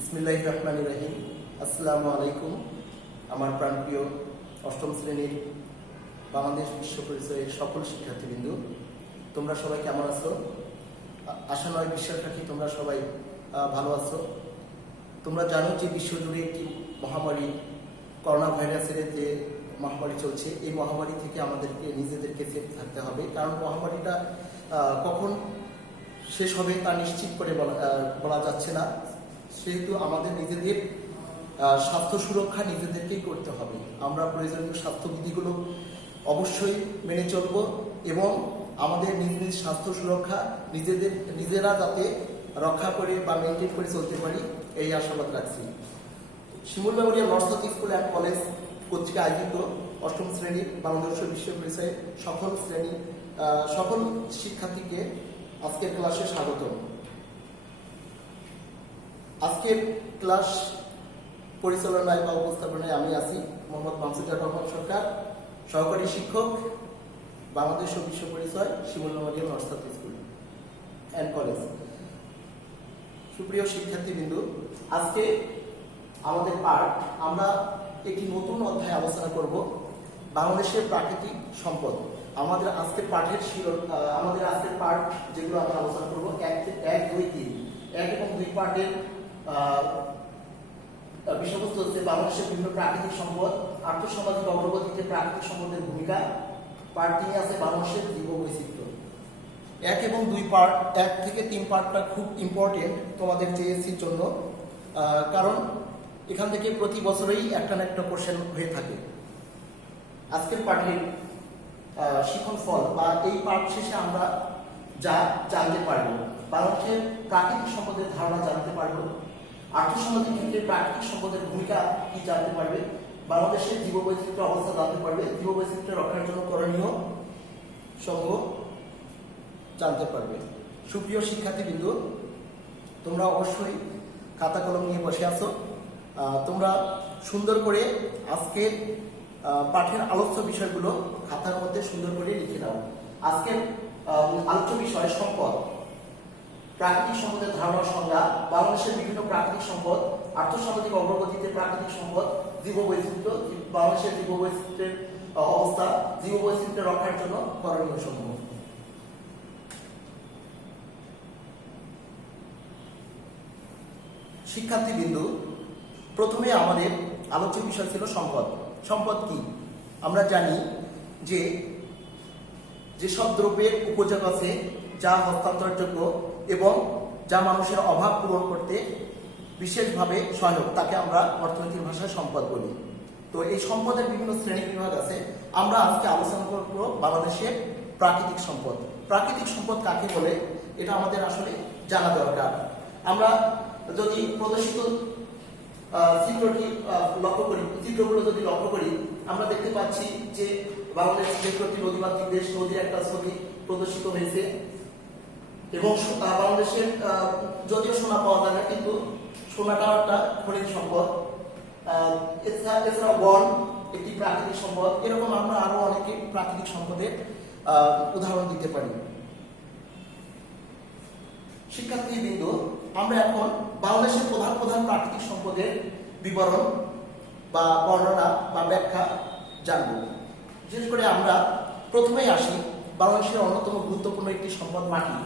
বিসমিল্লাহির রহমানির রহিম। আসসালামু আলাইকুম। আমার প্রাণপ্রিয় অষ্টম শ্রেণীর বাংলাদেশ বিশ্ব পরিচয়ের সকল শিক্ষার্থীবৃন্দ, তোমরা সবাই কেমন আছো? আশা নয় বিশ্বাস রাখি তোমরা সবাই ভালো আছো। তোমরা জানো যে বিশ্বজুড়ে একটি মহামারী, করোনা ভাইরাসের যে মহামারী চলছে, এই মহামারী থেকে আমাদেরকে নিজেদেরকে সেফ থাকতে হবে। কারণ মহামারীটা কখন শেষ হবে তা নিশ্চিত করে বলা যাচ্ছে না। সেহেতু আমাদের নিজেদের স্বাস্থ্য সুরক্ষা নিজেদেরকেই করতে হবে। আমরা প্রয়োজনীয় স্বাস্থ্যবিধিগুলো অবশ্যই মেনে চলব এবং আমাদের নিজ নিজ স্বাস্থ্য সুরক্ষা নিজেরা যাতে রক্ষা করে বা মেনটেন করে চলতে পারি, এই আশাবাদ রাখছি। Shimul memorial north school and college কর্তৃক আয়োজিত অষ্টম শ্রেণীর বাংলাদেশ বিশ্ব পরিচয়ে সকল শিক্ষার্থীকে আজকের ক্লাসে স্বাগত। আজকের ক্লাস পরিচালনায় বা উপস্থাপনায় আমি আছি মোহাম্মদ মামসুদুর রহমান সরকার, সহকারী শিক্ষক, বাংলাদেশ বিশ্ব পরিচয়, Shimul memorial north school and college. সুপ্রিয় শিক্ষার্থীবৃন্দ, আজকে আমাদের পাঠ, আমরা একটি নতুন অধ্যায় আলোচনা করব, বাংলাদেশের প্রাকৃতিক সম্পদ। আমাদের আজকের পাঠ যেগুলো আমরা আলোচনা করব, 1, 2, 3 এবং 2 পার্টের বিষয়বস্তু হচ্ছে বাংলাদেশের বিভিন্ন প্রাকৃতিক সম্পদ, আর্থসামাজিক অগ্রগতিতে প্রাকৃতিক সম্পদের ভূমিকা। পার্ট 3 আছে বাংলাদেশের জীববৈচিত্র্য। 1 এবং 2 পার্ট, 1 থেকে 3 পার্টটা খুব ইম্পর্টেন্ট তোমাদের জেএসসির জন্য, কারণ এখান থেকে প্রতি বছরেই একটা না একটা কোশ্চেন হয়ে থাকে। আজকের পাঠের শিখন ফল বা এই পাঠ শেষে আমরা যা জানতে পারবো, বাংলাদেশের প্রাকৃতিক সম্পদের ধারণা জানতে পারবো, আর্থসামাজিক ক্ষেত্রে প্রাকৃতিক সম্পদের ভূমিকা কি জানতে পারবে, বাংলাদেশের জীববৈচিত্র্য অবস্থা জানতে পারবে, জীববৈচিত্র্য রক্ষার জন্য করণীয় সমূহ জানতে পারবে। সুপ্রিয় শিক্ষার্থীবৃন্দ, তোমরা অবশ্যই খাতা কলম নিয়ে বসে আছো। তোমরা সুন্দর করে আজকের পাঠের আলোচ্য বিষয়গুলো খাতার মধ্যে সুন্দর করে লিখে দাও। আজকের আলোচ্য বিষয় সম্পদ, প্রাকৃতিক সম্পদের ধারণা, সংজ্ঞা, বাংলাদেশের বিভিন্ন প্রাকৃতিক সম্পদ, আর্থসামাজিক অগ্রগতিতে প্রাকৃতিক সম্পদ, জীববৈচিত্র্য, বাংলাদেশের জীববৈচিত্র্যের অবস্থা, জীববৈচিত্র্য রক্ষার জন্য করণীয় সমূহ। শিক্ষার্থীবৃন্দ, প্রথমে আমাদের আলোচ্য বিষয় ছিল সম্পদ। সম্পদ কি? আমরা জানি যে যেসব দ্রব্যের উপযোগ আছে, যা হস্তান্তরযোগ্য এবং যা মানুষের অভাব পূরণ করতে বিশেষভাবে সহায়ক, তাকে আমরা অর্থনীতির ভাষায় সম্পদ বলি। তো এই সম্পদের বিভিন্ন শ্রেণী বিভাগ আছে। আমরা আজকে আলোচনা করব বাংলাদেশের প্রাকৃতিক সম্পদ। প্রাকৃতিক সম্পদ কাকে বলে এটা আমাদের আসলে জানা দরকার। আমরা যদি প্রদর্শিত চিত্রগুলো যদি লক্ষ্য করি, আমরা দেখতে পাচ্ছি যে বাংলাদেশ একটি নদীমাতৃক দেশ, নদীর একটা ছবি প্রদর্শিত হয়েছে এবং বাংলাদেশের যদিও সোনা পাওয়া যায় না, কিন্তু সোনাটাও একটা খনিজ সম্পদ। এছাড়া বন একটি প্রাকৃতিক সম্পদ। এরকম আমরা আরো অনেক প্রাকৃতিক সম্পদের উদাহরণ দিতে পারি। শিক্ষার্থীবৃন্দ, আমরা এখন বাংলাদেশের প্রধান প্রধান প্রাকৃতিক সম্পদের বিবরণ বা বর্ণনা বা ব্যাখ্যা জানব। বিশেষ করে আমরা প্রথমেই আসি বাংলাদেশের অন্যতম গুরুত্বপূর্ণ একটি সম্পদ মাটি।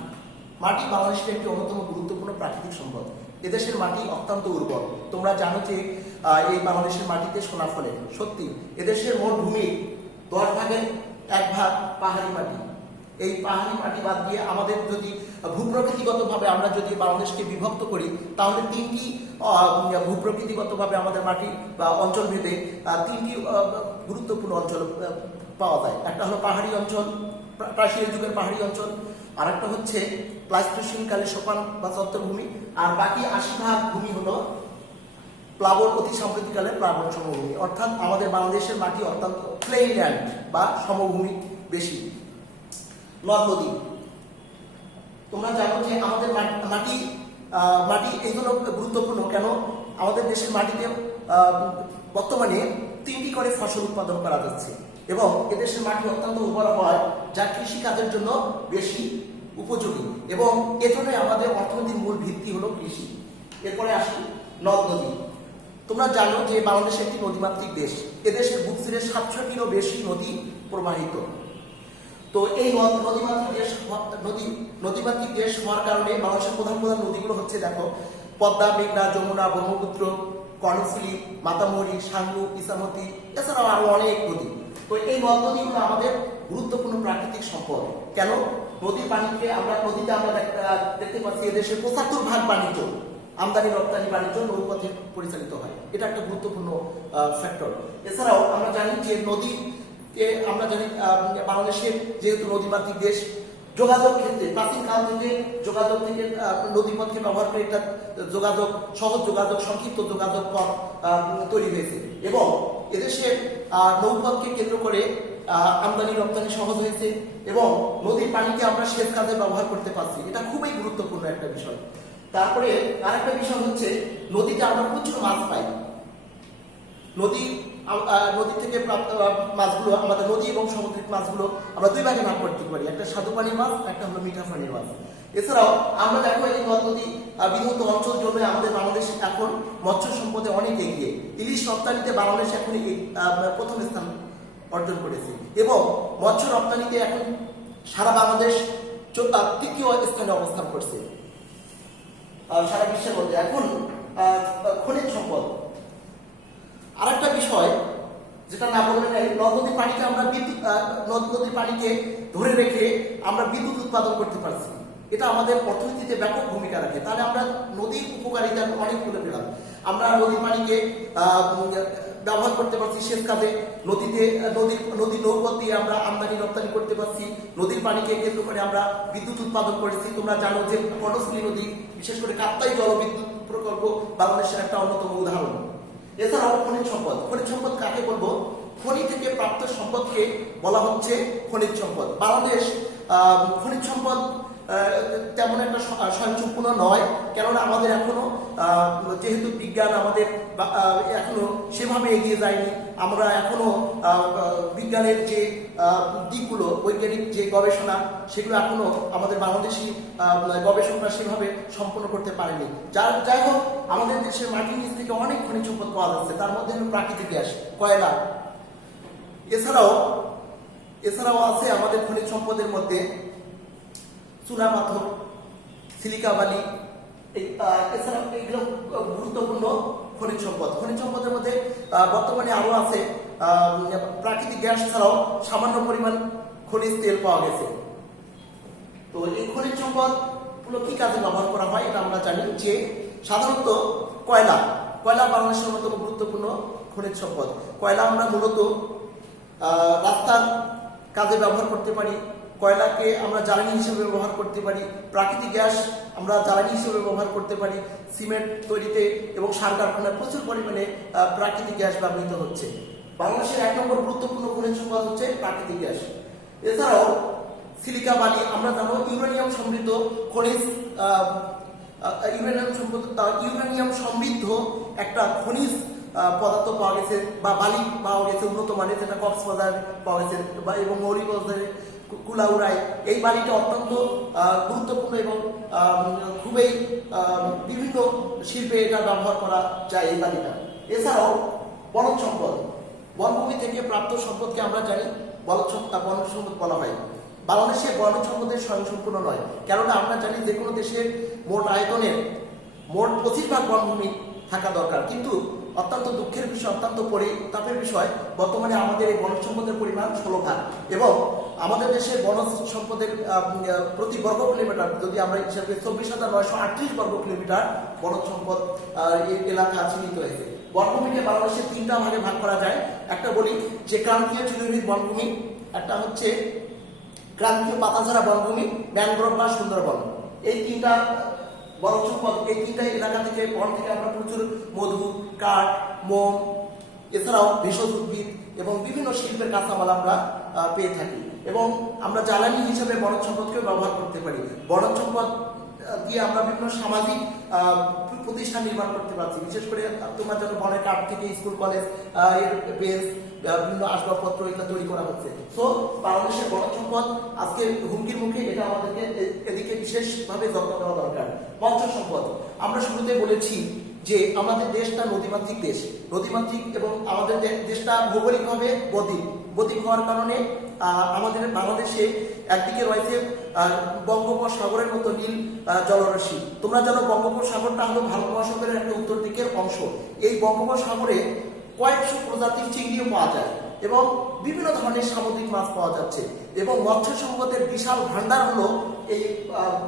মাটি বাংলাদেশের একটি অন্যতম গুরুত্বপূর্ণ প্রাকৃতিক সম্পদ। এদেশের মাটি অত্যন্ত উর্বর। তোমরা জানো যে এই বাংলাদেশের মাটিতে সোনা ফলে। সত্যি, এদেশের মোট ভূমির 10 ভাগের 1 ভাগ পাহাড়ি মাটি। এই পাহাড়ি মাটি বাদ দিয়ে আমাদের যদি ভূপ্রকৃতিগতভাবে আমরা যদি বাংলাদেশকে বিভক্ত করি, তাহলে 3টি ভূপ্রকৃতিগতভাবে আমাদের মাটি বা অঞ্চল ভেদে 3টি গুরুত্বপূর্ণ অঞ্চল পাওয়া যায়। একটা হলো পাহাড়ি অঞ্চল, প্রাচীন যুগের পাহাড়ি অঞ্চল, আর একটা হচ্ছে প্লাইস্টোসিন কালে সোপান বা চত্বরভূমি, আর বাকি 80% ভূমি হলো প্লাবন অতি সাম্প্রতিককালে প্লাবন সমভূমি। অর্থাৎ আমাদের বাংলাদেশের মাটি অত্যন্ত প্লেন ল্যান্ড বা সমভূমি বেশি। নদ নদী, তোমরা জানো যে আমাদের মাটি এই জন্য গুরুত্বপূর্ণ কেন, আমাদের দেশের মাটিতে বর্তমানে 3টি করে ফসল উৎপাদন করা যাচ্ছে এবং এদেশের মাটি অত্যন্ত উর্বর হয়, যা কৃষি কাজের জন্য বেশি উপযোগী এবং এজন্য আমাদের অর্থনীতির মূল ভিত্তি হলো কৃষি। এরপরে আসি নদ নদী। তোমরা জানো যে বাংলাদেশ একটি নদীমাতৃক দেশ। এদেশের বুক চিরে 700টিরও বেশি নদী প্রবাহিত। তো এই নদীমাতৃক দেশ হওয়ার কারণে বাংলাদেশের প্রধান প্রধান নদীগুলো হচ্ছে, দেখো, পদ্মা, মেঘনা, যমুনা, ব্রহ্মপুত্র, কর্ণফুলী, মাতামুহুরী, সাঙ্গু, ইছামতি, এছাড়াও আরো অনেক নদী। তো এই নদ নদীগুলো আমাদের গুরুত্বপূর্ণ প্রাকৃতিক সম্পদ। কেন? নদীর পানিতে আমরা দেখতে পাচ্ছি এদেশের 75% বাণিজ্য, আমদানি রপ্তানি বাণিজ্য নৌপথে পরিচালিত হয়। এটা একটা গুরুত্বপূর্ণ ফ্যাক্টর। এছাড়াও আমরা জানি যে বাংলাদেশের যেহেতু নদীমাতৃক দেশ, যোগাযোগ ক্ষেত্রে প্রাচীন কাল থেকে নদীপথকে ব্যবহার করে একটা সহজ যোগাযোগ, সংক্ষিপ্ত যোগাযোগ পথ তৈরি হয়েছে এবং এদেশের নৌপথকে কেন্দ্র করে আমদানি রপ্তানি সহজ হয়েছে এবং নদীর পানিকে আমরা সেচ কাজে ব্যবহার করতে পারছি। এটা খুবই গুরুত্বপূর্ণ একটা বিষয়। তারপরে আরেকটা বিষয় হচ্ছে, নদীতে আমরা প্রচুর মাছ পাই। নদী থেকে প্রাপ্ত মাছগুলো, আমাদের নদী এবং সামুদ্রিক মাছগুলো আমরা দুই ভাগে ভাগ করতে পারি, একটা স্বাদু পানির মাছ, একটা হলো মিঠা পানির মাছ। এছাড়াও আমরা দেখো এই নদ নদী বিধৌত অঞ্চল জন্য আমাদের বাংলাদেশ এখন মৎস্য সম্পদে অনেক এগিয়ে। ইলিশ রপ্তানিতে বাংলাদেশ এখন প্রথম স্থান অর্জন করেছে এবং মৎস্য রপ্তানিতে এখন সারা বাংলাদেশ তৃতীয় স্থানে অবস্থান করছে সারা বিশ্বের মধ্যে। এখন খনিজ সম্পদ আরেকটা বিষয় যেটা না বললে নাই, নদ নদীর পানিকে ধরে রেখে আমরা বিদ্যুৎ উৎপাদন করতে পারছি। এটা আমাদের অর্থনীতিতে ব্যাপক ভূমিকা রাখে। তাহলে আমরা নদীর উপকারিতা অনেক বলে পেলাম। আমরা নদীর পানিকে ব্যবহার করতে পারছি সেচ কাজে, নদীর নৌপথ দিয়ে আমরা আমদানি রপ্তানি করতে পারছি, নদীর পানিকে কেন্দ্র করে আমরা বিদ্যুৎ উৎপাদন করেছি। তোমরা জানো যে কর্ণফুলী নদী, বিশেষ করে কাপ্তাই জলবিদ্যুৎ প্রকল্প বাংলাদেশের একটা অন্যতম উদাহরণ। এছাড়াও খনিজ সম্পদ কাকে বলবো? খনি থেকে প্রাপ্ত সম্পদকে বলা হচ্ছে খনিজ সম্পদ। বাংলাদেশ খনিজ সম্পদ তেমন একটা স্বয়ংসম্পূর্ণ নয়, কেননা আমাদের এখনো যেহেতু বিজ্ঞান আমাদের এখনো সেভাবে এগিয়ে যায়নি। আমরা এখনো বিজ্ঞানের যে দিকগুলো, বৈজ্ঞানিক যে গবেষণা, সেগুলো এখনো আমাদের বাংলাদেশি গবেষকরা সেভাবে সম্পন্ন করতে পারেনি। যাই হোক, আমাদের দেশের মাটির নিচ থেকে অনেক খনিজ সম্পদ পাওয়া যাচ্ছে, তার মধ্যে হলো প্রাকৃতিক গ্যাস, কয়লা। এছাড়াও আছে আমাদের খনিজ সম্পদের মধ্যে চুনা পাথর, সিলিকা বালি। এছাড়াও এগুলো গুরুত্বপূর্ণ খনিজ সম্পদের মধ্যে বর্তমানে আরো আছে প্রাকৃতিক গ্যাস ছাড়াও সামান্য পরিমাণ খনিজ তেল পাওয়া গেছে। তো এই খনিজ সম্পদ গুলো কি কাজে ব্যবহার করা হয় এটা আমরা জানি যে সাধারণত কয়লা বাংলাদেশের অন্যতম গুরুত্বপূর্ণ খনিজ সম্পদ। কয়লা আমরা মূলত রাস্তার কাজে ব্যবহার করতে পারি, কয়লাকে আমরা জ্বালানি হিসেবে ব্যবহার করতে পারি, প্রাকৃতিক গ্যাস আমরা জ্বালানি হিসেবে ব্যবহার করতে পারি, সিমেন্ট তৈরিতে এবং সার কারখানায় প্রচুর পরিমাণে প্রাকৃতিক গ্যাস ব্যবহৃত হচ্ছে। বাংলাদেশের 1 নম্বর গুরুত্বপূর্ণ খনিজ সম্পদ হচ্ছে প্রাকৃতিক গ্যাস। এছাড়াও সিলিকা বালি, আমরা জানো ইউরেনিয়াম সমৃদ্ধ খনিজ, ইউরেনিয়াম সমৃদ্ধ একটা খনিজ পদার্থ পাওয়া গেছে বা বালি পাওয়া গেছে উন্নত মানের, যেটা কক্সবাজার পাওয়া গেছে এবং মৌলভীবাজারে কুলাউড়ায়। এই বালিটা অত্যন্ত গুরুত্বপূর্ণ এবং খুবই বিভিন্ন শিল্পে এটা ব্যবহার করা যায় এই বালিটা। এছাড়াও বনজ সম্পদ, বনভূমি থেকে প্রাপ্ত সম্পদকে আমরা জানি বনজ সম্পদ বলা হয়। বাংলাদেশের বনজ সম্পদের স্বয়ংসম্পূর্ণ নয়, কেননা আমরা জানি যে কোনো দেশের মোট আয়তনের 25% বনভূমি থাকা দরকার, কিন্তু অত্যন্ত দুঃখের বিষয়, অত্যন্ত পরিতাপের বিষয়, বর্তমানে আমাদের এই বনজ সম্পদের পরিমাণ 16% এবং আমাদের দেশের বনজ সম্পদের প্রতি বর্গ কিলোমিটার যদি আমরা হিসাবে 24,938 বর্গ কিলোমিটার বনজ সম্পদ এলাকা চিহ্নিত হয়েছে। বনভূমিকে বাংলাদেশের 3টা ভাগে ভাগ করা যায়। একটা বলি যে ক্রান্তীয় চিরহরিৎ বনভূমি, একটা হচ্ছে ক্রান্তীয় পাতাঝরা বনভূমি, ম্যানগ্রোভ বা সুন্দরবন। এই 3টা বনজ সম্পদ, এই 3টা এলাকা থেকে বন থেকে আমরা প্রচুর মধু, কাঠ, মোম, এছাড়াও ভেষজ উদ্ভিদ এবং বিভিন্ন শিল্পের কাঁচামাল আমরা পেয়ে থাকি এবং আমরা জ্বালানি হিসেবে বনজ সম্পদকেও ব্যবহার করতে পারি। বনজ সম্পদ দিয়ে আমরা বিভিন্ন সামাজিক প্রতিষ্ঠান নির্মাণ করতে পারছি, বিশেষ করে তোমার জন্য বনের কাঠ থেকে স্কুল কলেজ এর বেঞ্চ, বিভিন্ন আসবাবপত্র এটা তৈরি করা হচ্ছে। সো বাংলাদেশের বনজ সম্পদ আজকে হুমকির মুখে, এটা আমাদেরকে এদিকে বিশেষভাবে যত্ন নেওয়া দরকার। মৎস্য সম্পদ, আমরা শুরুতে বলেছি যে আমাদের দেশটা নদীমাতৃক দেশ, নদীমাতৃক, এবং আমাদের দেশটা ভৌগোলিকভাবে বদ্বীপ হওয়ার কারণে আমাদের বাংলাদেশে একদিকে রয়েছে বঙ্গোপসাগরের মতো নীল জলরাশি। তোমরা জানো বঙ্গোপসাগরটা হলো ভারত মহাসাগরের একটা উত্তর দিকের অংশ। এই বঙ্গোপসাগরে কয়েকশো প্রজাতির চিংড়িও পাওয়া যায় এবং বিভিন্ন ধরনের সামুদ্রিক মাছ পাওয়া যাচ্ছে, এবং মৎস্য সম্পদের বিশাল ভান্ডার হলো এই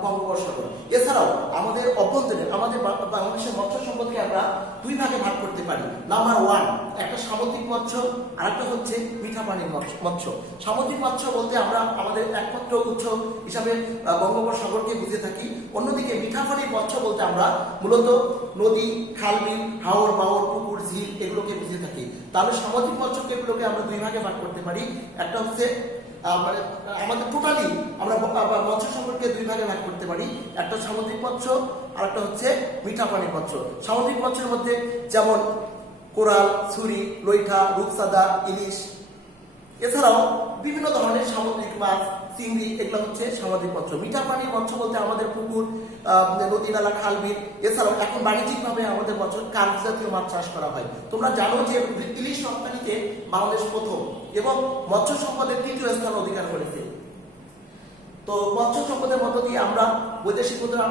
বঙ্গোপসাগর। এছাড়াও আমাদের অভ্যন্তরে আমাদের বাংলাদেশের মৎস্য সম্পদকে আমরা দুই ভাগে ভাগ করতে পারি। নাম্বার 1, একটা সামুদ্রিক মৎস্য, আর একটা হচ্ছে মিঠা পানির মৎস্য। সামুদ্রিক মৎস্য বলতে আমরা আমাদের একমাত্র উৎস হিসাবে বঙ্গোপসাগরকে বুঝে থাকি। অন্যদিকে মিঠা পানির মৎস্য বলতে আমরা মূলত নদী, খাল, বিল, হাওর, বাওর, পুকুর, ঝিল এগুলোকে বুঝে থাকি। তাহলে সামুদ্রিক মৎস্যকে এগুলোকে আমরা দুই ভাগে ভাগ করতে পারি। একটা হচ্ছে মানে আমাদের টোটালি আমরা মৎস্য সম্পর্কে দুই ভাগে ভাগ করতে পারি, একটা সামুদ্রিক মৎস্য আর একটা হচ্ছে মিঠা পানির মৎস্য। সামুদ্রিক মৎস্যের মধ্যে যেমন কোরাল, ছুরি, লইঠা, রূপচাঁদা, ইলিশ, এছাড়াও বিভিন্ন ধরনের সামুদ্রিক মাছ, চিংড়ি, এগুলো হচ্ছে সামুদ্রিক মৎস্য। মিঠা পানির মৎস্য বলতে আমাদের পুকুর, নদী, নালা, খাল, বিল, এছাড়াও এখন বাণিজ্যিকভাবে আমাদের মৎস্য কার্প জাতীয় মাছ চাষ করা হয়। তোমরা জানো যে ইলিশ রপ্তানিতে বাংলাদেশ প্রথম এবং মৎস্য সম্পদের 3য় স্থান অধিকার করেছে। তো মৎস্য সম্পদের মধ্য দিয়ে আমরা বৈদেশিক মুদ্রা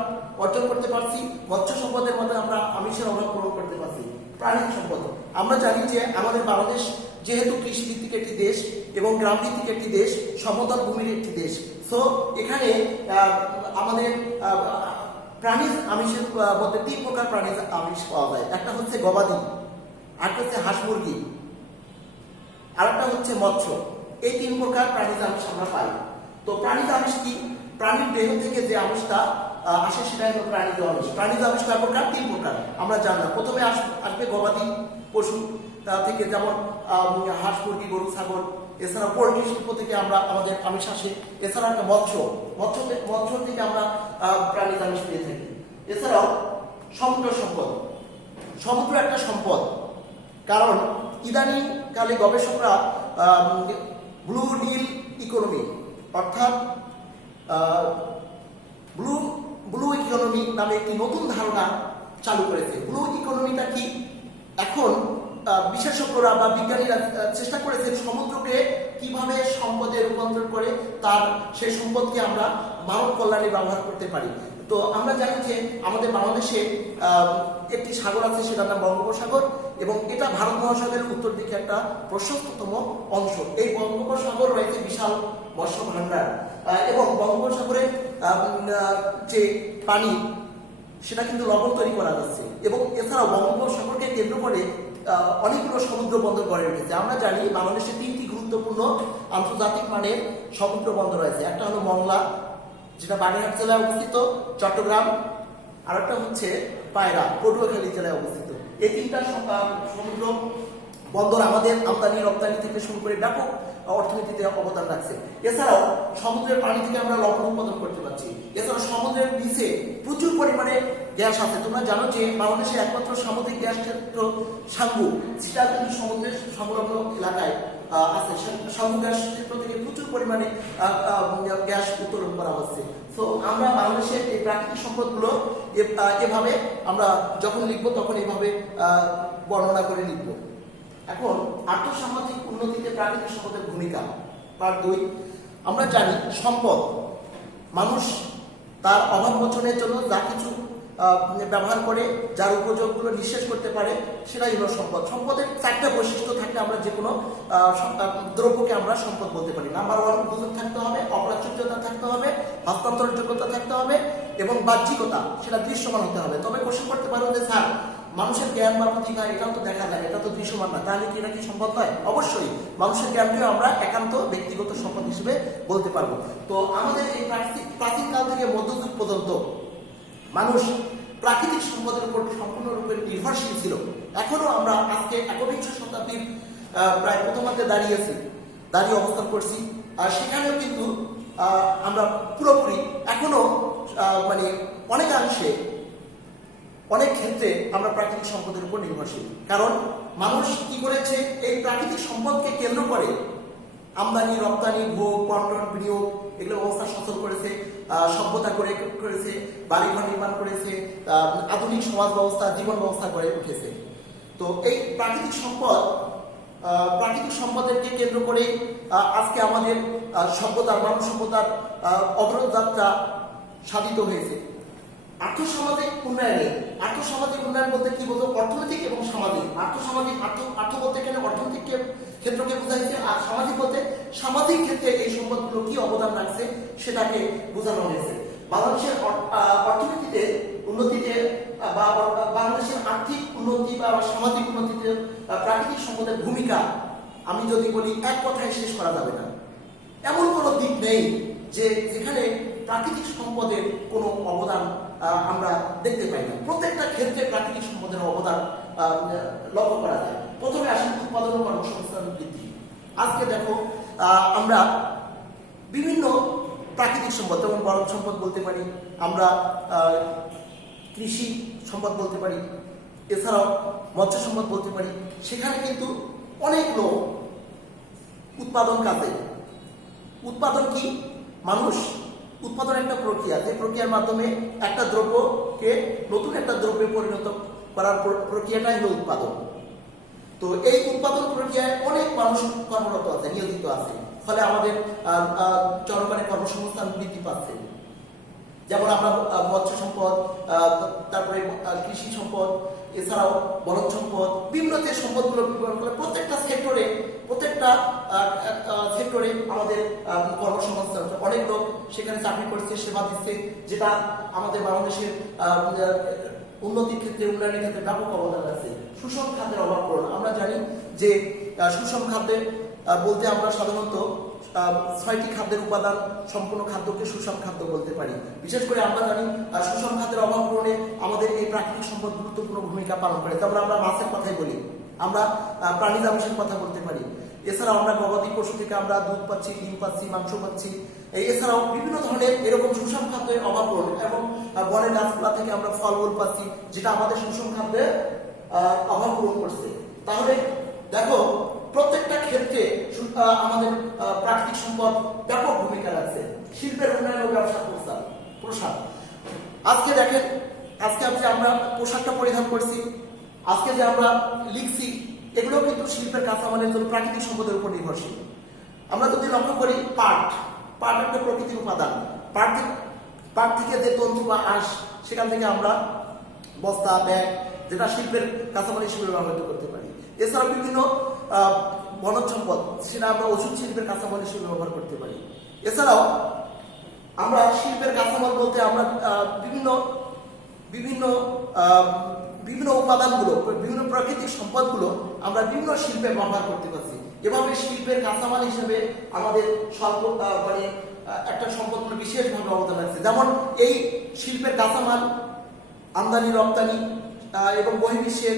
অর্জন করতে পারছি, মৎস্য সম্পদের মধ্যে আমরা আমিষের অভাব পূরণ করতে পারছি। প্রাণী সম্পদ আমরা জানি যে আমাদের বাংলাদেশ যেহেতু কৃষি ভিত্তিক একটি দেশ এবং গ্রাম ভিত্তিক একটি দেশ, সমতল ভূমির একটি দেশ, সো এখানে আমাদের প্রাণী আমিষের মধ্যে 3 প্রকার প্রাণী আমিষ পাওয়া যায়। একটা হচ্ছে গবাদি, আরেকটা হচ্ছে হাঁস মুরগি, আরেকটা হচ্ছে মৎস্য। এই 3 প্রকার প্রাণীজ আমিষ আমরা পাই। তো প্রাণীজ আমিষ কি? প্রাণীর দেহ থেকে যে আমিষটা আসে সেটাই হলো প্রাণীজ আমিষ। প্রাণীজ আমিষ কয় প্রকার? 3 প্রকার আমরা জানলাম। প্রথমে আসবে গবাদি পশু থেকে, যেমন হাঁস, মুরগি, গরু, ছাগল, এছাড়া পোল্ট্রি শিল্প থেকে আমরা আমাদের আমিষ আসে। এছাড়া একটা মৎস্য থেকে আমরা প্রাণীজ আমিষ পেয়ে থাকি। এছাড়াও সমুদ্র সম্পদ, সমুদ্র একটা সম্পদ, কারণ ইদানিং কালে গবেষকরা ব্লু নীল ইকোনমি অর্থাৎ ব্লু ইকোনমি নামে একটি নতুন ধারণা চালু করেছে। ব্লু ইকোনমিটা কি? এখন বিশেষজ্ঞরা বা বিজ্ঞানীরা চেষ্টা করেছেন সমুদ্রকে কিভাবে সম্পদে রূপান্তর করে সেই সম্পদকে আমরা মানব কল্যাণে ব্যবহার করতে পারি। তো আমরা জানি যে আমাদের বাংলাদেশে একটি সাগর আছে, সেটার নাম বঙ্গোপসাগর, এবং এটা ভারত মহাসাগরের উত্তর দিকে একটা প্রশস্ততম অংশ। এই বঙ্গোপসাগর রয়েছে বিশাল মৎস্য ভান্ডার, এবং বঙ্গোপসাগরের যে পানি সেটা কিন্তু লবণ তৈরি করা যাচ্ছে, এবং এছাড়াও বঙ্গোপসাগরকে কেন্দ্র করে অনেকগুলো সমুদ্র বন্দর গড়ে উঠেছে। আমরা জানি বাংলাদেশে 3টি গুরুত্বপূর্ণ আন্তর্জাতিক মানের সমুদ্র বন্দর রয়েছে। একটা হলো মংলা, যেটা বাগেরহাট জেলায় অবস্থিত, চট্টগ্রাম, আর একটা হচ্ছে পায়রা, পটুয়াখালী জেলায় অবস্থিত। এই 3টা সমুদ্র বন্দর আমাদের আমদানি রপ্তানি থেকে শুরু করে ব্যাপক অর্থনীতিতে অবদান রাখছে। এছাড়াও সমুদ্রের পানি থেকে আমরা লবণ উৎপাদন করতে পারছি। এছাড়াও সমুদ্রের নিচে প্রচুর পরিমাণে গ্যাস আছে। তোমরা জানো যে বাংলাদেশের একমাত্র সামুদ্রিক গ্যাস ক্ষেত্র সাঙ্গু, যেটা কিন্তু সমুদ্রের সংলগ্ন এলাকায় আছে। সাঙ্গু গ্যাস ক্ষেত্র থেকে প্রচুর পরিমাণে গ্যাস উত্তোলন করা হচ্ছে। তো আমরা বাংলাদেশের এই প্রাকৃতিক সম্পদগুলো এভাবে আমরা যখন লিখবো তখন এইভাবে বর্ণনা করে লিখবো। এখন আর্থসামাজিক উন্নতিতে প্রাকৃতিক সম্পদের ভূমিকা, পার্ট 2। আমরা জানি সম্পদ, মানুষ তার অভাব মোচনের জন্য যা কিছু ব্যবহার করে, যার উপযোগগুলো নিঃশেষ করতে পারে, সেটাই হলো সম্পদ। সম্পদের 4টা বৈশিষ্ট্য থাকলে আমরা যে কোনো দ্রব্যকে আমরা সম্পদ বলতে পারি। নাম্বার 1, উপযোগ থাকতে হবে, অপ্রাচুর্যতা থাকতে হবে, হস্তান্তর যোগ্যতা থাকতে হবে, এবং বাহ্যিকতা সেটা দৃশ্যমান হতে হবে। তবে কোশ্চেন করতে পারো যে স্যার, মানুষের জ্ঞান বা প্রতিভা এটাও তো দেখা যায়, এটা তো দৃশ্যমান না, তাহলে কি এটা কি সম্পদ নয়? অবশ্যই মানুষের জ্ঞানকেও আমরা একান্ত ব্যক্তিগত সম্পদ হিসেবে বলতে পারবো। তো আমাদের এই প্রাচীনকাল থেকে মধ্যযুগ পর্যন্ত মানুষ প্রাকৃতিক সম্পদের উপর সম্পূর্ণরূপে নির্ভরশীল ছিল। এখনো আমরা আজকে 21শ শতাব্দীর প্রায় প্রথমার্ধে দাঁড়িয়ে অবস্থান করছি, আর সেখানেও কিন্তু আমরা পুরোপুরি এখনো মানে অনেকাংশে অনেক ক্ষেত্রে আমরা প্রাকৃতিক সম্পদের উপর নির্ভরশীল। কারণ মানুষ কি করেছে, এই প্রাকৃতিক সম্পদকে কেন্দ্র করে আমদানি রপ্তানি, ভোগ, বন্টন, বিনিয়োগ এগুলো অবস্থা সচল করেছে। সভ্যতা করে করেছে, বাড়িঘর নির্মাণ করেছে, আধুনিক সমাজ ব্যবস্থা, জীবন ব্যবস্থা গড়ে উঠেছে। তো এই প্রাকৃতিক সম্পদেরকে কেন্দ্র করে আজকে আমাদের সভ্যতা, মানব সভ্যতার অগ্রযাত্রা সাধিত হয়েছে। আর্থসামাজিক উন্নয়ন বলতে কি বলতো? অর্থনৈতিক এবং সামাজিক। আর্থ বলতে এখানে অর্থনৈতিক ক্ষেত্রকে বোঝাইছে, আর সামাজিক বলতে সামাজিক ক্ষেত্রে এই সম্পদগুলো কি অবদান রাখছে সেটাকে বোঝানো হয়েছে। বাংলাদেশের অর্থনীতিতে উন্নতিতে বা বাংলাদেশের আর্থিক উন্নতি বা সামাজিক উন্নতিতে প্রাকৃতিক সম্পদের ভূমিকা আমি যদি বলি এক কথায় শেষ করা যাবে না। এমন কোনো দিক নেই যেখানে প্রাকৃতিক সম্পদের কোনো অবদান আমরা দেখতে পাই না। প্রত্যেকটা ক্ষেত্রে প্রাকৃতিক সম্পদের অবদান লক্ষ্য করা যায়। প্রথমে আসি উৎপাদন ও কর্মসংস্থান বৃদ্ধি। আজকে দেখো আমরা বিভিন্ন প্রাকৃতিক সম্পদ, যেমন বনজ সম্পদ বলতে পারি, আমরা কৃষি সম্পদ বলতে পারি, এছাড়াও মৎস্য সম্পদ বলতে পারি। সেখানে কিন্তু অনেক লোক উৎপাদন কাজে, উৎপাদন কি? মানুষ উৎপাদন একটা প্রক্রিয়া, যে প্রক্রিয়ার মাধ্যমে একটা দ্রব্যকে নতুন একটা দ্রব্যে পরিণত করার প্রক্রিয়াটাই হলো উৎপাদন। তো এই উৎপাদন প্রক্রিয়ায় অনেক মানুষ কর্মরত আছে, নিয়োজিত আছে, ফলে আমাদের জনগণের কর্মসংস্থান বৃদ্ধি পাচ্ছে। যেমন আমরা মৎস্য সম্পদ, তারপরে কৃষি সম্পদ, এছাড়াও বনজ সম্পদ, বিভিন্ন যে সম্পদগুলো বিবরণ করে প্রত্যেকটা সেক্টরে আমাদের কর্মসংস্থান, অনেক লোক সেখানে চাকরি করছে, সেবা দিচ্ছে, যেটা আমাদের বাংলাদেশের উন্নতির ক্ষেত্রে, উন্নয়নের ক্ষেত্রে ব্যাপক অবদান আছে। সুষম খাদ্যের অভাব পূরণ। আমরা জানি যে সুষম খাদ্যের বলতে আমরা সাধারণত 6টি খাদ্যের উপাদান সম্পূর্ণ খাদ্যকে সুষম খাদ্য বলতে পারি। বিশেষ করে আমরা জানি সুষম খাদ্যের অভাব পূরণে আমাদের এই প্রাকৃতিক সম্পদ গুরুত্বপূর্ণ ভূমিকা পালন করে। যেমন আমরা মাছের কথাই বলি, আমরা প্রাণী আমিষের কথা বলতে পারি, এছাড়াও আমরা গবাদি পশু থেকে আমরা দুধ পাচ্ছি, ডিম পাচ্ছি, মাংস পাচ্ছি। এছাড়াও বিভিন্ন ধরনের এরকম সুষম খাদ্যের অভাব পূরণ, এবং বনের গাছপালা থেকে আমরা ফলমূল পাচ্ছি, যেটা আমাদের সুষম খাদ্যের অভাব পূরণ করছে। তাহলে দেখো প্রত্যেকটা ক্ষেত্রে আমাদের প্রাকৃতিক সম্পদ ব্যাপক ভূমিকা রাখছে। শিল্পের উন্নয়ন ও ব্যবসা প্রসার। আজকে দেখেন, আজকে আমরা পোশাকটা পরিধান করছি, আজকে যে আমরা লিখছি, এগুলো কিন্তু শিল্পের কাঁচামালের জন্য প্রাকৃতিক সম্পদের উপর নির্ভরশীল। আমরা যদি লক্ষ্য করি, পাট একটা প্রকৃতির উপাদান। পাট থেকে যে তন্তু বা আঁশ, সেখান থেকে আমরা বস্তা, ব্যাগ, যেটা শিল্পের কাঁচামাল হিসেবে ব্যবহৃত করতে পারি। এছাড়া বিভিন্ন বনজ সম্পদ, সেটা আমরা ওষুধ শিল্পের কাঁচামাল হিসেবে ব্যবহার করতে পারি। এছাড়াও আমরা শিল্পের কাঁচামাল বলতে আমরা বিভিন্ন উপাদানগুলো, বিভিন্ন প্রাকৃতিক সম্পদগুলো আমরা বিভিন্ন শিল্পে ব্যবহার করতে পারছি। এভাবে শিল্পের কাঁচামাল হিসেবে আমাদের একটা সম্পদ বিশেষভাবে অবদান রাখছে। যেমন এই শিল্পের কাঁচামাল আমদানি রপ্তানি এবং বহির্বিশ্বের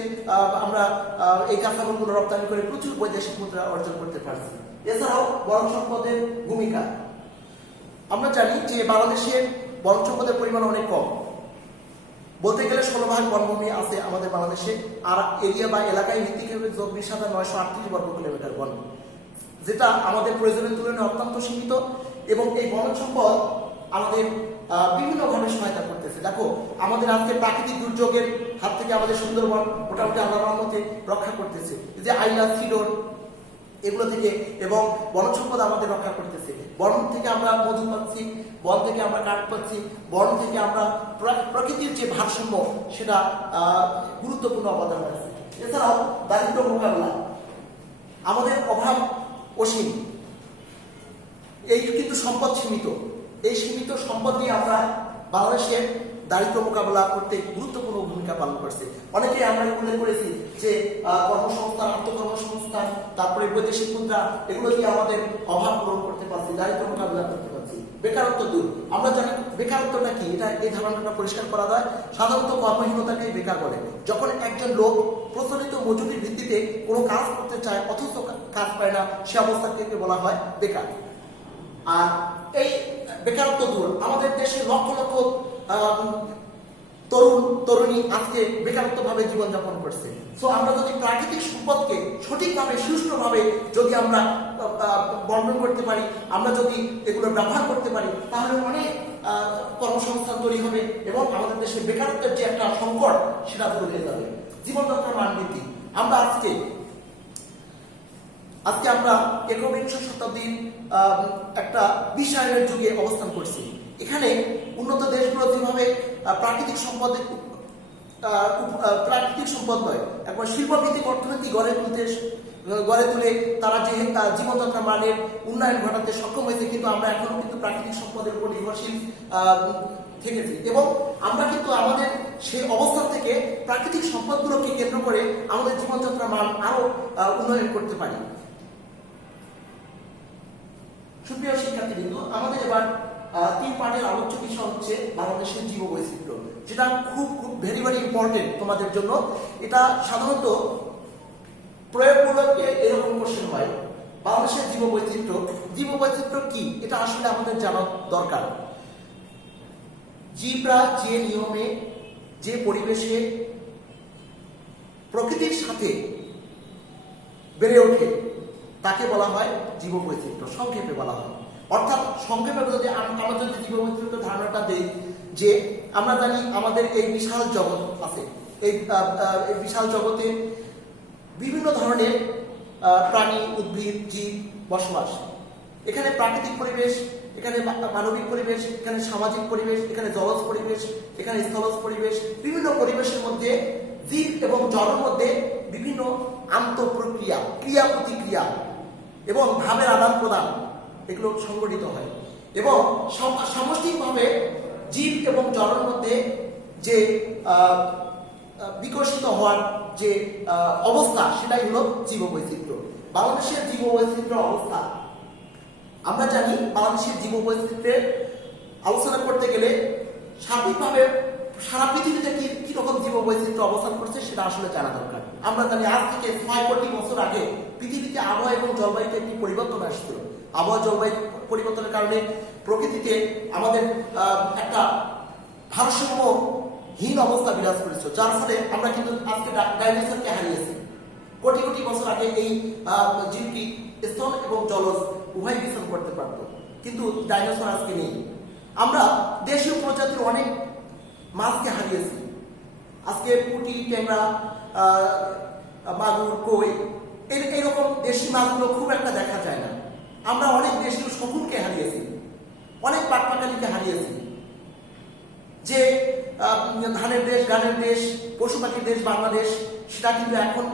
আমরা এই কাঁচামালগুলো রপ্তানি করে প্রচুর বৈদেশিক মুদ্রা অর্জন করতে পারছি। এছাড়াও বনজ সম্পদের ভূমিকা। আমরা জানি যে বাংলাদেশের বনজ সম্পদের পরিমাণ অনেক কম, বলতে গেলে 16 ভাগ বনভূমি আছে আমাদের বাংলাদেশে, আর এরিয়া বা এলাকায় ভিত্তিক 20,938 বর্গ কিলোমিটার বন, যেটা আমাদের প্রয়োজনের তুলনায় অত্যন্ত সীমিত। এবং এই বনজ সম্পদ আমাদের বিভিন্নভাবে সহায়তা করতেছে। দেখো আমাদের আজকে প্রাকৃতিক দুর্যোগের হাত থেকে আমাদের সুন্দরবন মোটামুটি আল্লাহর রহমতে রক্ষা করতেছে, যে আইলা, সিডর, এগুলো থেকে, এবং বনজ সম্পদ আমাদের রক্ষা করতেছে। বন থেকে আমরা মধু পাচ্ছি, বন থেকে আমরা কাঠ পাচ্ছি, বন থেকে আমরা প্রকৃতির যে ভারসাম্য, সেটা গুরুত্বপূর্ণ অবদান রাখছে। এছাড়াও দারিদ্র মোকাবিলা, আমাদের অভাব অসীম, এই কিন্তু সম্পদ সীমিত। এই সীমিত সম্পদ নিয়ে আমরা বাংলাদেশের দারিদ্র মোকাবেলা করতে গুরুত্বপূর্ণ ভূমিকা পালন করছে। অনেকেই আমরা উল্লেখ করেছি যে কর্মসংস্থান, আত্মকর্মসংস্থান, তারপরে বৈদেশিক মুদ্রা, এগুলো দিয়ে আমাদের অভাব পূরণ করতে পারছি, দারিদ্র মোকাবেলা করতে পারছি। বেকারত্ব দূর। আমরা জানি বেকারত্বটা কি, এই ধারণাটা পরিষ্কার করা যায়। সাধারণত কর্মহীনতাকেই বেকার বলে। যখন একজন লোক প্রচলিত মজুরির ভিত্তিতে কোনো কাজ করতে চায় অথচ কাজ পায় না, সে অবস্থাকে বলা হয় বেকার। আর এই বেকারত্ব দূর। আমাদের দেশে লক্ষ লক্ষ তরুণী আজকে বেকারত্বভাবে জীবনযাপন করছে। সো আমরা যদি প্রাকৃতিক সম্পদকে সঠিকভাবে, সুষ্ঠুভাবে যদি আমরা বর্ণন করতে পারি, আমরা যদি এগুলো ব্যবহার করতে পারি, তাহলে অনেক কর্মসংস্থান তৈরি হবে এবং আমাদের দেশে বেকারত্বের যে একটা সংকট সেটা দূর হয়ে যাবে। জীবনযাত্রার মান বৃদ্ধি। আমরা আজকে আমরা একবিংশ শতাব্দীর একটা বিশ্বায়নের যুগে অবস্থান করছি। এখানে উন্নত দেশগুলো যেভাবে প্রাকৃতিক সম্পদ নয়, একবার শিল্পভিত্তিক অর্থনীতি গড়ে তুলে তারা যে জীবনযাত্রা মানের উন্নয়ন ঘটাতে সক্ষম হয়েছে, কিন্তু আমরা এখনো কিন্তু প্রাকৃতিক সম্পদের উপর নির্ভরশীল থেকেছি এবং আমরা কিন্তু আমাদের সেই অবস্থান থেকে প্রাকৃতিক সম্পদগুলোকে কেন্দ্র করে আমাদের জীবনযাত্রার মান আরো উন্নয়ন করতে পারি। সুপ্রিয় শিক্ষার্থীবৃন্দ, আমাদের এবার 3 পার্টের আলোচ্য বিষয় হচ্ছে বাংলাদেশের জীববৈচিত্র্য, যেটা খুব ভেরি ইম্পর্টেন্ট তোমাদের জন্য। এটা সাধারণত প্রয়োগমূলক এরকম কোশ্চেন হয়, বাংলাদেশের জীববৈচিত্র্য কি, এটা আসলে আমাদের জানা দরকার। জীবরা যে নিয়মে, যে পরিবেশে, প্রকৃতির সাথে বেড়ে ওঠে তাকে বলা হয় জীববৈচিত্র্য, সংক্ষেপে বলা হয়। অর্থাৎ সংক্ষেপে যদি আমরা যদি জীববৈচিত্র্যের ধারণাটা দেই, যে আমরা জানি আমাদের এই বিশাল জগৎ আছে, এই বিশাল জগতে বিভিন্ন ধরনের প্রাণী, উদ্ভিদ, জীব বসবাস। এখানে প্রাকৃতিক পরিবেশ, এখানে মানবিক পরিবেশ, এখানে সামাজিক পরিবেশ, এখানে জলজ পরিবেশ, এখানে স্থলজ পরিবেশ। বিভিন্ন পরিবেশের মধ্যে জীব এবং জলের মধ্যে বিভিন্ন আন্তঃপ্রক্রিয়া, ক্রিয়া প্রতিক্রিয়া এবং ভাবের আদান প্রদান এগুলো সংগঠিত হয় এবং সামষ্টিকভাবে জীব এবং জলের মধ্যে যে বিকশিত হওয়ার যে অবস্থা, সেটাই হলো জীববৈচিত্র্য। বাংলাদেশের জীববৈচিত্র্য অবস্থা আমরা জানি, বাংলাদেশের জীববৈচিত্র্যের আলোচনা করতে গেলে সার্বিকভাবে সারা পৃথিবীতে কি রকম জীববৈচিত্র্য অবস্থান করছে সেটা আসলে জানা দরকার। আমরা জানি আজ থেকে 6 কোটি বছর আগে পৃথিবীতে আবহাওয়া এবং জলবায়ুতে একটি পরিবর্তন আসছিল। আবহাওয়া জলবায়ু পরিবর্তনের কারণে প্রকৃতিতে আমাদের একটা ভারসাম্যহীন অবস্থা বিরাজ করেছিল, যার ফলে আমরা কিন্তু আজকে ডাইনোসরকে হারিয়েছি। কোটি কোটি বছর আগে এই জীবটি স্থল এবং জলজ উভয় বিচরণ করতে পারত, কিন্তু ডাইনোসর আজকে নেই। আমরা দেশীয় প্রজাতির অনেক মাছকে হারিয়েছি। আজকে পুঁটি, ট্যাংরা, মাগুর, কই এইরকম দেশি মাছগুলো খুব একটা দেখা যায় না। আমরা অনেক দেশীয় শকুনকে হারিয়েছি, অনেক পাটপাখালিকে হারিয়েছি। যে ধানের দেশ, গানের দেশ, পশু পাখির দেশ বাংলাদেশ, সেটা কিন্তু এখন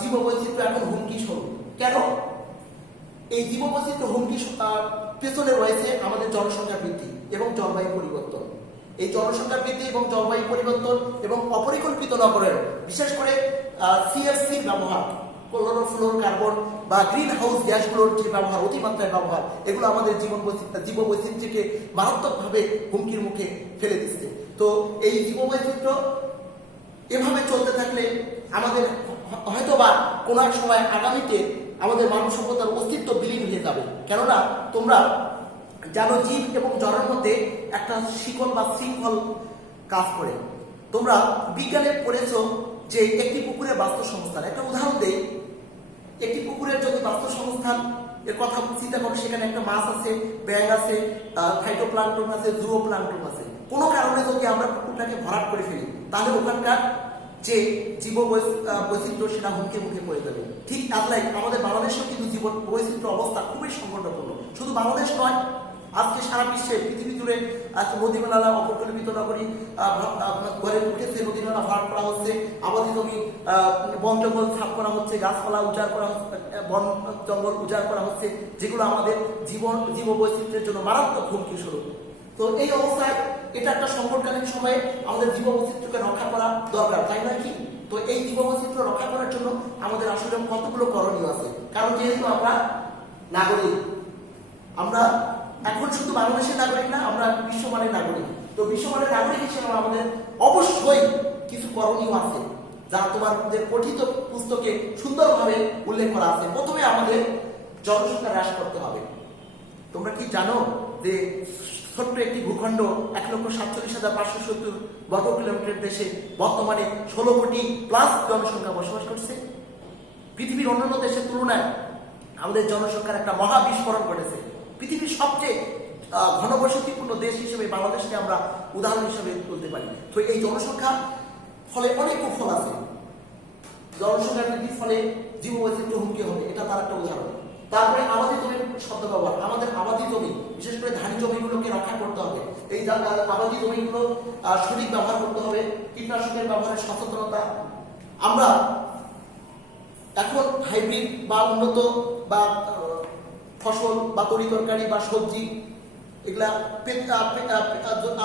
জীববৈচিত্র্য এখন হুমকি স্বরূপ। কেন? এই জীববৈচিত্র্য হুমকি পেছনে রয়েছে আমাদের জনসংখ্যা বৃদ্ধি এবং জলবায়ু পরিবর্তন। এই জনসংখ্যা বৃদ্ধি এবং জলবায়ু পরিবর্তন এবং অপরিকল্পিত নগরের, বিশেষ করে সিএফসির ব্যবহার, ক্লোরোফ্লোরোকার্বন বা গ্রিন হাউস গ্যাসগুলোর যে ব্যবহার, অতিমাত্রায় ব্যবহার, এগুলো আমাদের জীববৈচিত্র্যকে মারাত্মকভাবে হুমকির মুখে ফেলে দিচ্ছে। তো এই জীববৈচিত্র্য এভাবে চলতে থাকলে আমাদের হয়তোবা কোনো এক সময় আগামীতে আমাদের মানব সভ্যতার অস্তিত্ব বিলীন হয়ে যাবে। কেননা তোমরা জানো, জীব এবং জলের মধ্যে একটা শিকল বা শৃঙ্খল কাজ করে। তোমরা বিজ্ঞানে পড়েছো যে একটি পুকুরের বাস্তুসংস্থান, একটা উদাহরণ দেই, একটি পুকুরের যদি বাস্তুসংস্থান এর কথা চিন্তা করো, সেখানে একটা মাছ আছে, ব্যাঙ আছে, ফাইটোপ্লাঙ্কটন আছে, জুওপ্লাঙ্কটন আছে। কোনো কারণে যদি আমরা পুকুরটাকে ভরাট করে ফেলি, তাহলে ওখানকার যে জীববৈচিত্র্য সেটা হুমকির মুখে পড়ে যাবে। ঠিক তাই আমাদের বাংলাদেশেও কিন্তু জীবন বৈচিত্র্য অবস্থা খুবই সংকটপূর্ণ। শুধু বাংলাদেশ নয়, আজকে সারা বিশ্বে পৃথিবী জুড়ে আজকে নদীনালা অপরিকল্পিত নগরী ঘরে উঠেছে, নদীনালা ভরাট করা হচ্ছে, আবাদি জমি, বন জঙ্গল সাফ করা হচ্ছে, গাছপালা উজাড় করা হচ্ছে, বন জঙ্গল উজাড় করা হচ্ছে, যেগুলো আমাদের জীববৈচিত্র্যের জন্য মারাত্মক হুমকি স্বরূপ। তো এই অবস্থায় এটা একটা সংকটকালীন সময়ে আমাদের জীববৈচিত্র্যকে রক্ষা করা দরকার, তাই নয় কি? তো এই জীববৈচিত্র্য রক্ষা করার জন্য আমাদের আসলে কতগুলো করণীয় আছে। কারণ যেহেতু আমরা নাগরিক, আমরা এখন শুধু বাংলাদেশের নাগরিক না, আমরা বিশ্বমানের নাগরিক। তো বিশ্বমানের নাগরিক হিসেবে আমাদের অবশ্যই কিছু করণীয় আছে, যা তোমাদের পঠিত পুস্তকে সুন্দরভাবে উল্লেখ করা আছে। প্রথমে আমাদের জনসংখ্যা হ্রাস করতে হবে। তোমরা কি জানো যে ছোট্ট একটি ভূখণ্ড 1,47,570 বর্গ কিলোমিটার দেশে বর্তমানে 16 কোটি প্লাস জনসংখ্যা বসবাস করছে? পৃথিবীর অন্যান্য দেশের তুলনায় আমাদের জনসংখ্যার একটা মহা বিস্ফোরণ ঘটেছে। পৃথিবীর সবচেয়ে ঘনবসতিপূর্ণ দেশ হিসেবে বাংলাদেশকে আমরা উদাহরণ হিসেবে তুলতে পারি। তো এই জনসংখ্যা ফলে অনেক কুফল আছে। জনসংখ্যা বৃদ্ধির ফলে জীববৈচিত্র্য হুমকি হবে, এটা তার একটা উদাহরণ। তারপরে আবাদি জমির শব্দ ব্যবহার, আমাদের আবাদি জমি বিশেষ করে ধানি জমিগুলোকে রক্ষা করতে হবে। এই আবাদি জমিগুলো সঠিক ব্যবহার করতে হবে, কীটনাশকের ব্যবহারে সচেতনতা। আমরা এখন হাইব্রিড বা উন্নত বা ফসল বা তরি তরকারি বা সবজি এগুলা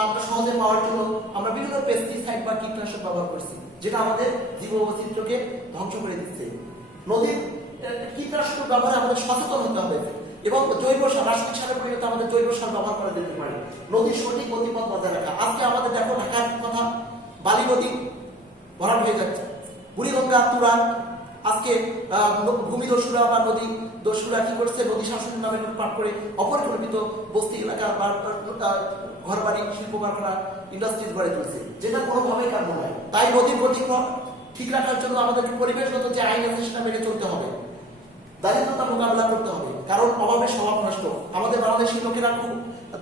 আমরা সহজে পাওয়ার জন্য আমরা বিভিন্ন পেস্টিসাইড বা কীটনাশক ব্যবহার করছি, যেটা আমাদের জীববৈচিত্র্যকে ধ্বংস করে দিচ্ছে। নদীর কীটনাশক ব্যবহারে আমাদের সচেতন হতে হবে এবং জৈব সার, রাসায়নিক সারের পরিবর্তে আমাদের জৈব সার ব্যবহার করা যেতে পারে। নদীর সঠিক গতিপথ বজায় রাখা। আজকে আমাদের দেখো ঢাকার কথা, বালি নদী ভরাট হয়ে যাচ্ছে, বুড়িগঙ্গা, তুরাগ। আজকে ভূমিদস্যুরা বা নদী দস্যুরা কি করছে, নদী শাসনের নামে লুটপাট করে অপরিকল্পিত বস্তি এলাকা বা ঘর বাড়ি, শিল্প কারখানা, ইন্ডাস্ট্রিজ গড়ে তুলছে, যেটা কোনোভাবেই কাম্য নয়। তাই নদীর গতিপথ ঠিক রাখার জন্য আমাদেরকে পরিবেশগত যে আইন আছে সেটা মেনে চলতে হবে। দারিদ্রতা মোকাবেলা করতে হবে, কারণ অভাবের স্বভাব নষ্ট। আমাদের বাংলাদেশের লোকেরা খুব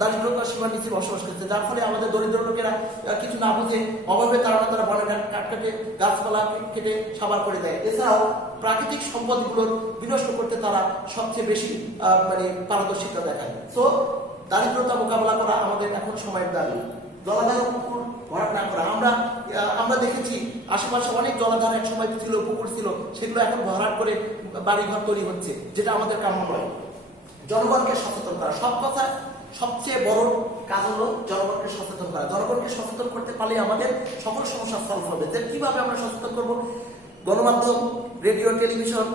দারিদ্রতার সীমার নিচে বসবাস করছে, যার ফলে আমাদের দরিদ্র লোকেরা কিছু না বুঝে অভাবে তারা বনে কাঠ কেটে গাছপালা কেটে সাবার করে দেয়। এছাড়াও প্রাকৃতিক সম্পদগুলোর বিনষ্ট করতে তারা সবচেয়ে বেশি পারদর্শিতা দেখায়। তো দারিদ্রতা মোকাবেলা করা আমাদের এখন সময়ের দাবি। জলাধার পুকুর ভরাট না করা। আমরা দেখেছি আশেপাশে অনেক জলাধার এক সময় ছিল, পুকুর ছিল, সেগুলো এখন ভরাট করে বাড়িঘর তৈরি হচ্ছে, যেটা আমাদের কাম্য নয়। জনগণকে সচেতন করা, সব কথা সবচেয়ে বড় কাজ হলো জনগণকে সচেতন করা। জনগণকে সচেতন করতে পারলে আমাদের সকল সমস্যা সলভ হবে। যে কিভাবে আমরা সচেতন করব? গণমাধ্যম, রেডিও, টেলিভিশন,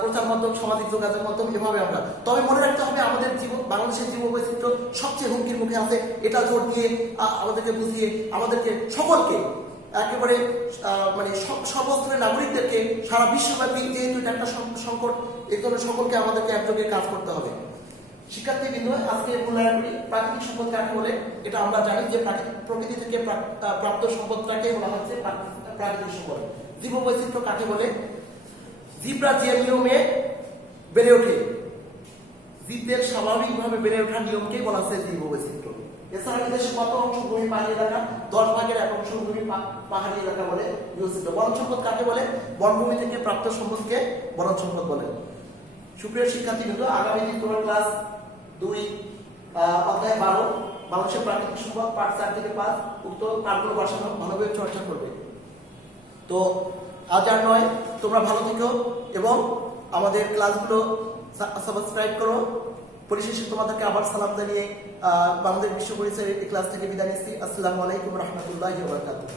প্রচার মাধ্যম, সামাজিক যোগাযোগ মাধ্যম, এভাবে আমরা। তবে মনে রাখতে হবে আমাদের বাংলাদেশের জীববৈচিত্র্য সবচেয়ে হুমকির মুখে আছে। এটা জোর দিয়ে আমাদেরকে বুঝিয়ে আমাদেরকে সকলকে একেবারে সর্বস্তরের নাগরিকদেরকে সারা বিশ্বব্যাপী যেহেতু এটা একটা সংকট, এই জন্য সকলকে আমাদেরকে একযোগে কাজ করতে হবে। শিক্ষার্থীবৃন্দ, আজকে মূল্যায়ন করি প্রাকৃতিক সম্পদ কাকে বলে। এটা আমরা জানি যে প্রকৃতি থেকে প্রাপ্ত সম্পদটাকে বলা হচ্ছে প্রাকৃতিক সম্পদ। জীববৈচিত্র্য কাকে বলে? জীবরা যে নিয়মে বেড়ে ওঠে, জীবদের স্বাভাবিকভাবে বেড়ে ওঠার নিয়মকেই বলা হচ্ছে জীববৈচিত্র্য। এছাড়া দেশে কত অংশ ভূমি পাহাড়ি এলাকা? 10 ভাগের 1 অংশ ভূমি পাহাড়ি এলাকা বলে বিবেচিত। বন সম্পদ কাকে বলে? বনভূমি থেকে প্রাপ্ত সম্পদকে বন সম্পদ বলে। সুপ্রিয় শিক্ষার্থীবৃন্দ, আগামী দিন তোমার ক্লাস 2 অধ্যায় 12 বাংলাদেশের প্রাকৃতিক সম্পদ পাঠ 4 থেকে 5 উক্ত পাঠগুলো বসানো ভালোভাবে চর্চা করবে। তো আজ আর নয়, তোমরা ভালো থেকো এবং আমাদের ক্লাসগুলো সাবস্ক্রাইব করো। পরিশেষে তোমাদেরকে আবার সালাম জানিয়ে বাংলাদেশ বিশ্ব পরিচয়ের এই ক্লাস থেকে বিদায় নিচ্ছি। আসসালামু আলাইকুম রহমতুল্লাহি ওয়া বারাকাতুহু।